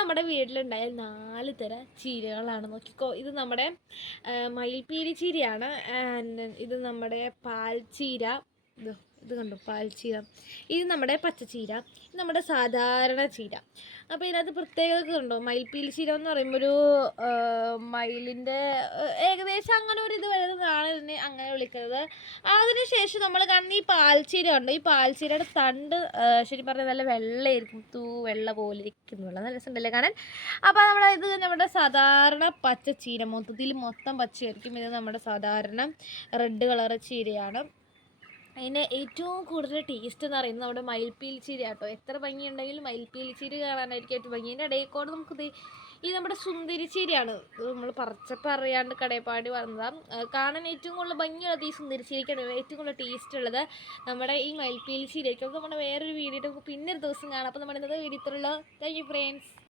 നമ്മുടെ വീട്ടിലുണ്ടായ 4 തരം ചീരകളാണ്. നോക്കിക്കോ, ഇത് നമ്മുടെ മയിൽപ്പീലി ചീരയാണ്. ഇത് നമ്മുടെ പാൽച്ചീര. ഇത് കണ്ടോ, പാൽച്ചീര. ഇത് നമ്മുടെ പച്ചച്ചീര. ഇത് നമ്മുടെ സാധാരണ ചീര. അപ്പോൾ ഇതിനകത്ത് പ്രത്യേകത കണ്ടോ, മയിൽപ്പീലി ചീര എന്ന് പറയുമ്പോൾ ഒരു മയിലിൻ്റെ ഏകദേശം അങ്ങനെ ഒരു ഇത് വരുന്നതാണ് ഇതിനെ അങ്ങനെ വിളിക്കുന്നത്. അതിനുശേഷം നമ്മൾ കാണുന്ന ഈ പാൽച്ചീര കണ്ടോ, ഈ പാൽച്ചീരയുടെ തണ്ട് ശരി പറഞ്ഞാൽ നല്ല വെള്ളയായിരിക്കും, വെള്ള പോലെ ഇരിക്കുന്നു, നല്ല രസമുണ്ടല്ലേ കാണാൻ. അപ്പോൾ ഇത് നമ്മുടെ സാധാരണ പച്ചച്ചീര, മൊത്തം പച്ചയായിരിക്കും. ഇത് നമ്മുടെ സാധാരണ റെഡ് കളർ ചീരയാണ്. അതിന് ഏറ്റവും കൂടുതൽ ടേസ്റ്റ് എന്ന് പറയുന്നത് നമ്മുടെ മയിൽപ്പീലി ചീര കേട്ടോ. എത്ര ഭംഗിയുണ്ടെങ്കിലും മയിൽപ്പീലി ചീര കാണാനായിരിക്കും ഏറ്റവും ഭംഗി. അതിൻ്റെ ഇടയിൽ കൂടെ നമുക്ക് ഈ നമ്മുടെ സുന്ദരി ചീരയാണ്, നമ്മൾ പറിച്ചപ്പോൾ അറിയാണ്ട് കടയപ്പാടി വന്നതാണ്. കാണാൻ ഏറ്റവും കൂടുതൽ ഭംഗിയുള്ളത് ഈ സുന്ദരി ചീരയ്ക്കാണ്, ഏറ്റവും കൂടുതൽ ടേസ്റ്റ് ഉള്ളത് നമ്മുടെ ഈ മയിൽപ്പീലി ചീരയ്ക്ക്. നമുക്ക് നമ്മുടെ വേറൊരു വീഡിയോ നമുക്ക് പിന്നെ ഒരു ദിവസം കാണാം. അപ്പോൾ നമ്മുടെ ഇന്നത്തെ വീഡിയോ ഇത്രയുള്ളൂ. Thank you friends.